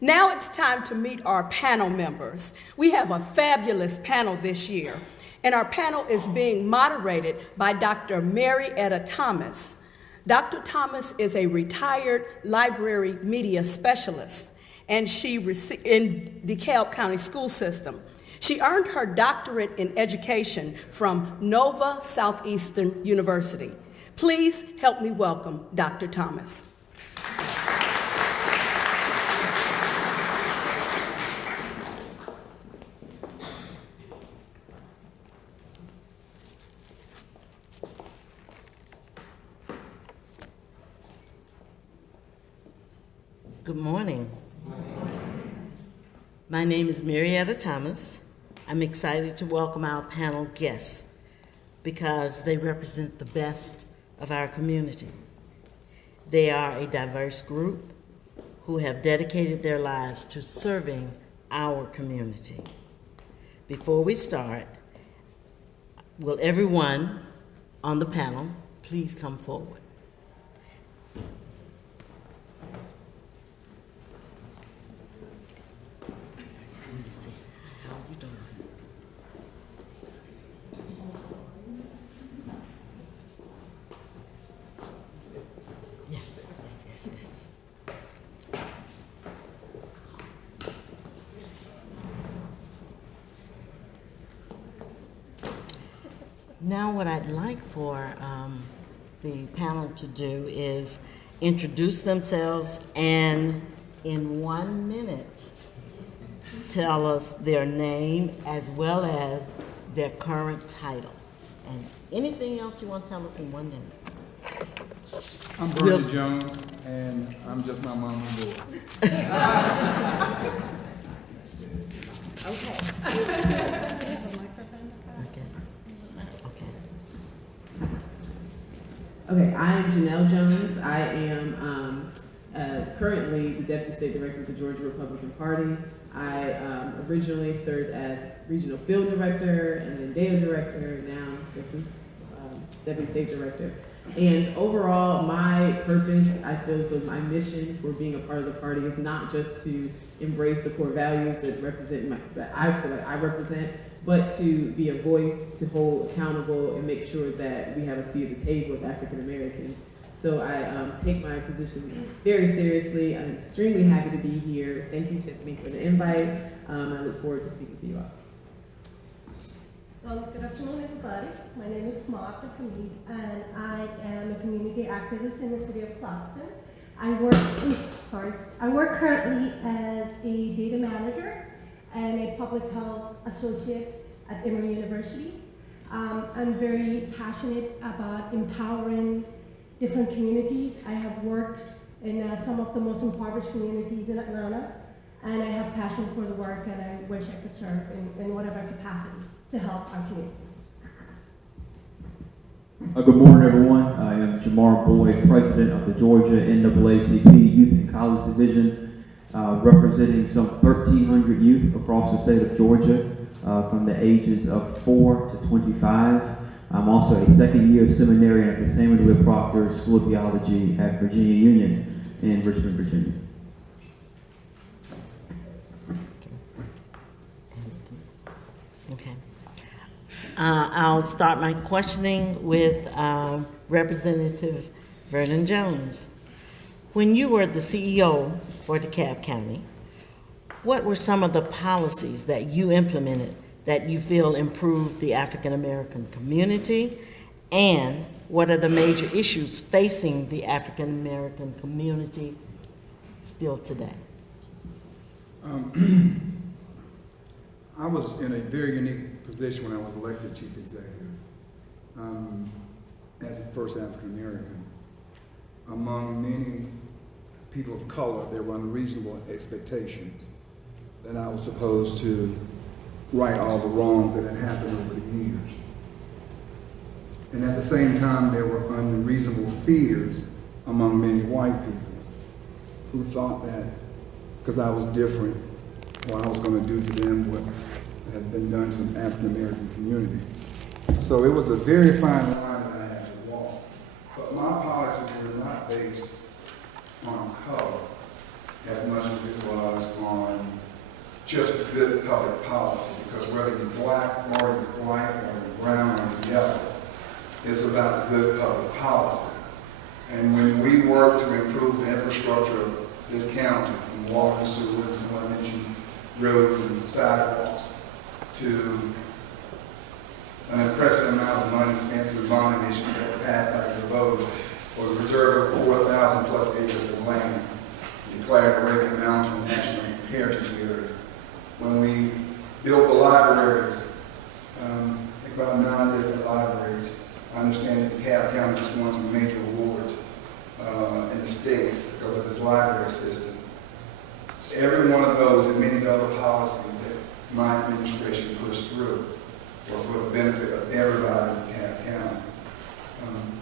Now it's time to meet our panel members. We have a fabulous panel this year, and our panel is being moderated by Dr. Mary Etta Thomas. Dr. Thomas is a retired library media specialist, and she in DeKalb County School System. She earned her doctorate in education from Nova Southeastern University. Please help me welcome Dr. Thomas. Good morning. My name is Mary Etta Thomas. I'm excited to welcome our panel guests because they represent the best of our community. They are a diverse group who have dedicated their lives to serving our community. Before we start, will everyone on the panel please come forward? Now what I'd like for the panel to do is introduce themselves and in 1 minute tell us their name as well as their current title. And anything else you want to tell us in 1 minute. I'm Vernon Jones, and I'm just my mama's boy. Okay. Okay, I am Janelle Jones. I am currently the Deputy State Director of the Georgia Republican Party. I originally served as Regional Field Director and then Data Director, now Deputy State Director. And overall, my purpose, I feel so my mission for being a part of the party is not just to embrace the core values that that I feel like I represent, but to be a voice, to hold accountable and make sure that we have a seat at the table as African Americans. So I take my position very seriously. I'm extremely happy to be here. Thank you, Tiffany, for the invite. I look forward to speaking to you all. Well, good afternoon, everybody. My name is Smah, and I am a community activist in the city of Clarkston. I work currently as a data manager and a public health associate at Emory University. I'm very passionate about empowering different communities. I have worked in some of the most impoverished communities in Atlanta, and I have passion for the work, and I wish I could serve in whatever capacity to help our communities. Good morning, everyone. I am Jamar Boyd, President of the Georgia NAACP Youth and College Division, representing some 1,300 youth across the state of Georgia from the ages of 4 to 25. I'm also a second-year seminarian at the Samuel W. Proctor School of Theology at Virginia Union in Richmond, Virginia. Okay. I'll start my questioning with Representative Vernon Jones. When you were the CEO for DeKalb County, what were some of the policies that you implemented that you feel improved the African American community, and what are the major issues facing the African American community still today? I was in a very unique position when I was elected chief executive as the first African American. Among many people of color, there were unreasonable expectations that I was supposed to right all the wrongs that had happened over the years. And at the same time, there were unreasonable fears among many white people who thought that because I was different, what I was going to do to them what has been done to the African American community. So it was a very fine line that I had to walk. But my policies were not based on color as much as it was on just good public policy, because whether you're black or you're white or you're brown or you're yellow, it's about good public policy. And when we work to improve the infrastructure of this county, from water and sewer, and someone mentioned roads and sidewalks, to an impressive amount of money spent through bond initiatives that were passed by your voters, or the reserve of 4,000 plus acres of land, declared Arabian Mountain National Heritage Area. When we built the libraries, I think about 9 different libraries. I understand that DeKalb County just won some major awards in the state because of its library system. Every one of those and many other policies that my administration pushed through were for the benefit of everybody in DeKalb County.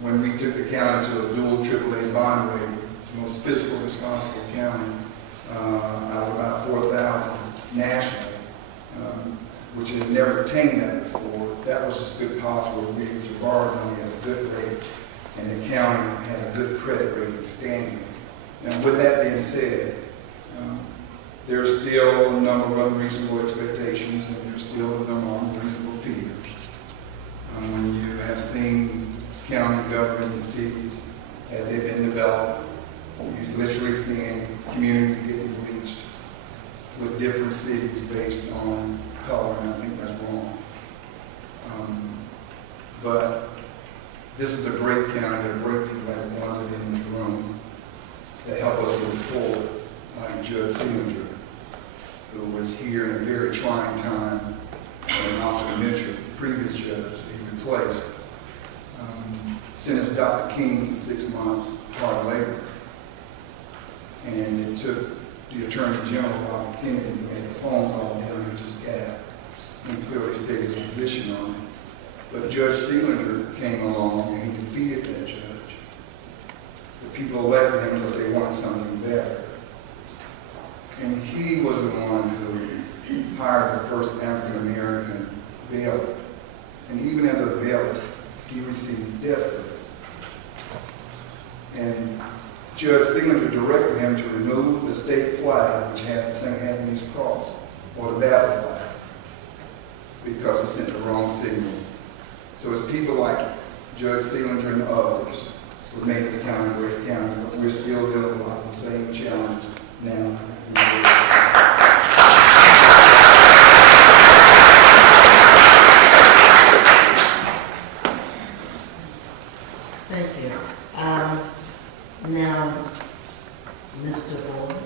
When we took the county to a dual AAA bond rating, the most fiscal responsible county out of about 4,000 nationally, which had never attained that before. That was just good policy where we were able to borrow money at a good rate, and the county had a good credit rating standing. Now, with that being said, there's still a number of unreasonable expectations, and there's still a number of unreasonable fears. When you have seen county government and cities as they've been developed, you're literally seeing communities getting reached with different cities based on color, and I think that's wrong. But this is a great county. There are great people like the ones that are in this room that help us move forward, like Judge Seelinger, who was here in a very trying time, and Oscar Mitchell, the previous judge he replaced, sentenced Dr. King to 6 months hard labor. And it took the Attorney General, Robert Kennedy, to make a phone call down here to the gap and clearly state his position on it. But Judge Seelinger came along and he defeated that judge. The people elected him because they wanted something better. And he was the one who hired the first African-American bailiff. And even as a bailiff, he received death threats. And Judge Seelinger directed him to remove the state flag, which had the St. Anthony's cross, or the battle flag, because it sent the wrong signal. So it's people like Judge Seelinger and others who made this county a great county, but we're still dealing with a lot of the same challenges now. Thank you. Now, Mr. Boyd.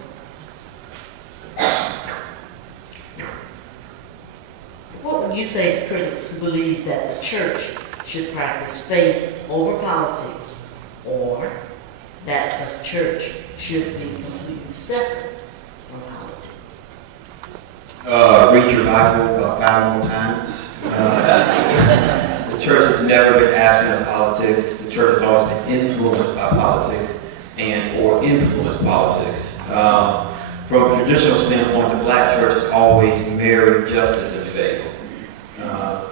What would you say to critics who believe that the church should practice faith over politics, or that the church should be completely separate from politics? Read your Bible about 5 more times. The church has never been absent of politics. The church has always been influenced by politics and or influenced politics. From a traditional standpoint, the black church has always married justice and faith.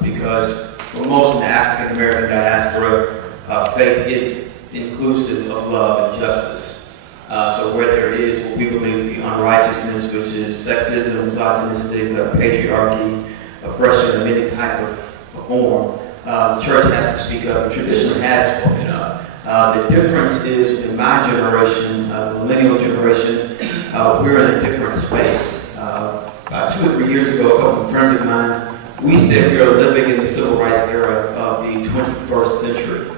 Because for most in the African American diaspora, faith is inclusive of love and justice. So where there is what we believe to be unrighteousness, which is sexism, misogynistic, patriarchy, oppression of any type of form, the church has to speak up, and traditionally has spoken up. The difference is in my generation, the millennial generation, we're in a different space. About 2 or 3 years ago, a couple of friends of mine, we said we are living in the civil rights era of the 21st century.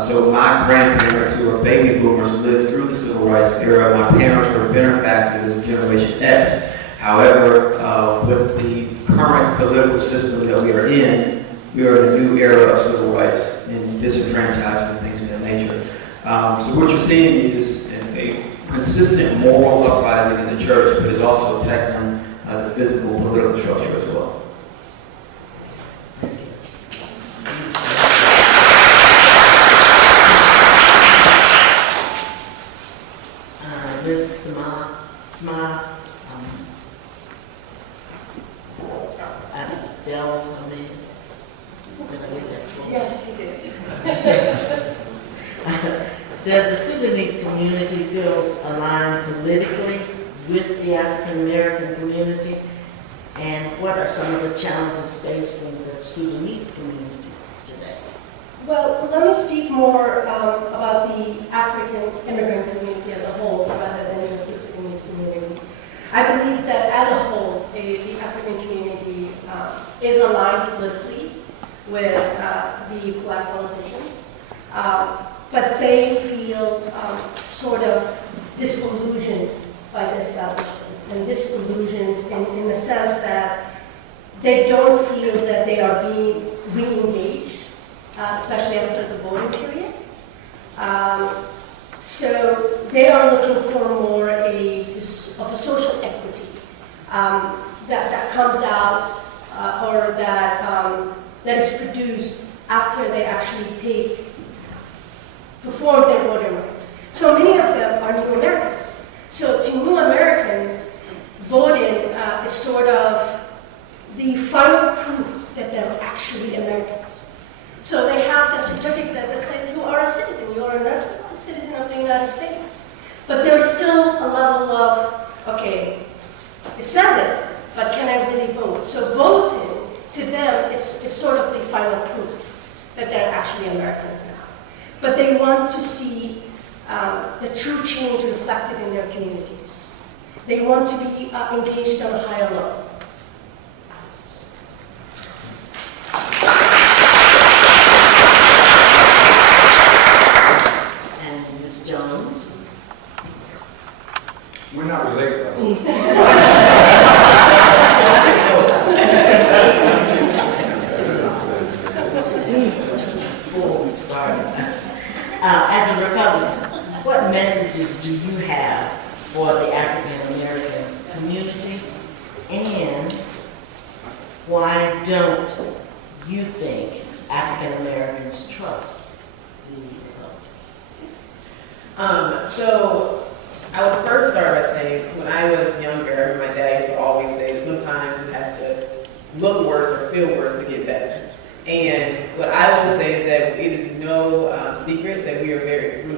So my grandparents, who are baby boomers, lived through the civil rights era. My parents were benefactors as Generation X. However, with the current political system that we are in a new era of civil rights and disenfranchisement and things of that nature. So what you're seeing is a consistent moral uprising in the church, but it's also tackling the physical political structure as well. Ms. Smah, Abdelhamid. Did I get that close? Yes, you did. Does the Sudanese community feel aligned politically with the African American community? And what are some of the challenges facing the Sudanese community today? Well, let me speak more about the African immigrant community as a whole rather than just the Sudanese community. I believe that as a whole, the African community is aligned politically with the black politicians, but they feel sort of disillusioned by the establishment, and disillusioned in the sense that they don't feel that they are being re-engaged, especially after the voting period. So they are looking for more of a social equity that comes out or that is produced after they actually perform their voting rights. So many of them are new Americans. So to new Americans, voting is sort of the final proof that they're actually Americans. So they have the certificate that says you are a citizen, you are a citizen of the United States. But there's still a level of, okay, it says it, but can I really vote? So voting to them is sort of the final proof that they're actually Americans now. But they want to see the true change reflected in their communities. They want to be engaged on a higher level. And Ms. Jones? We're not related, I hope. Before we start, as a Republican, what messages do you have for the African American community, and why don't you think African Americans trust the Republicans? So I would first start by saying, when I was younger, my dad used to always say that sometimes it has to look worse or feel worse to get better. And what I will say is that it is no secret that we're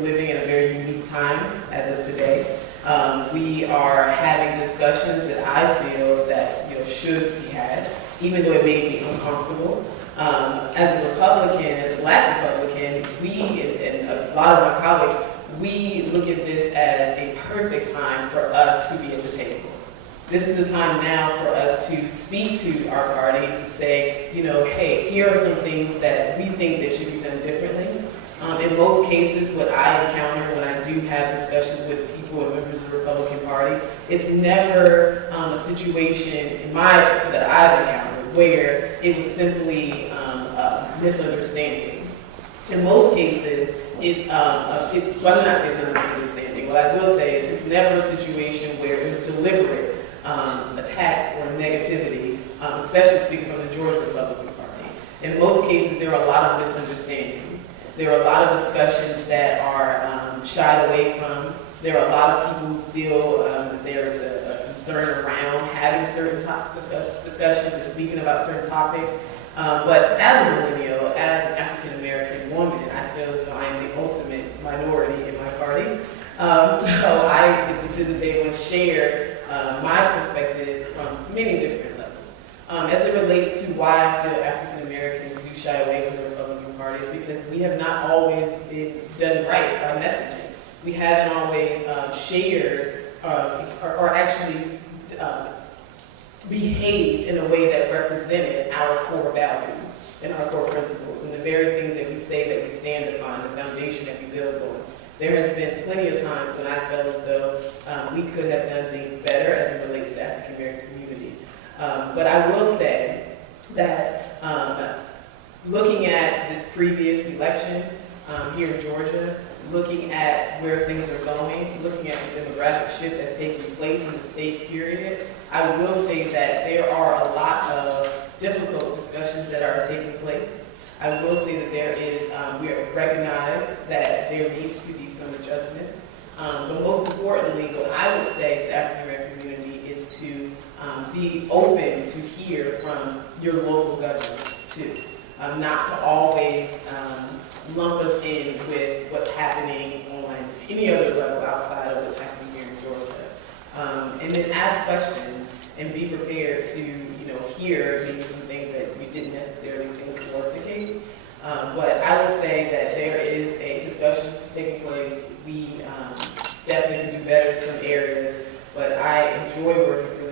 living in a very unique time as of today. We are having discussions that I feel that should be had, even though it may be uncomfortable. As a Republican, as a Black Republican, and a lot of my colleagues, we look at this as a perfect time for us to be at the table. This is the time now for us to speak to our party to say, hey, here are some things that we think that should be done differently. In most cases, what I encounter when I do have discussions with people and members of the Republican Party, it's never a situation that I've encountered where it was simply a misunderstanding. In most cases, well, I'm not saying it's a misunderstanding. What I will say is it's never a situation where there's deliberate attacks or negativity, especially speaking from the Georgia Republican Party. In most cases, there are a lot of misunderstandings. There are a lot of discussions that are shied away from. There are a lot of people who feel there is a concern around having certain discussions and speaking about certain topics. But as a millennial, as an African American woman, I feel as though I am the ultimate minority in my party. So I get to sit at the table and share my perspective from many different levels. As it relates to why I feel African Americans do shy away from the Republican Party is because we have not always been done right by messaging. We haven't always shared or actually behaved in a way that represented our core values and our core principles and the very things that we say that we stand upon, the foundation that we build on. There has been plenty of times when I felt as though we could have done things better as it relates to the African American community. But I will say that looking at this previous election here in Georgia, looking at where things are going, looking at the demographic shift that's taking place in the state period, I will say that there are a lot of difficult discussions that are taking place. I will say that there is, we recognize that there needs to be some adjustments. But most importantly, what I would say to the African American community is to be open to hear from your local governments too. Not to always lump us in with what's happening on any other level outside of what's happening here in Georgia. and then ask questions and be prepared to, hear maybe some things that you didn't necessarily think was the case. But I would say that there is a discussion taking place. We definitely can do better in some areas, but I enjoy working for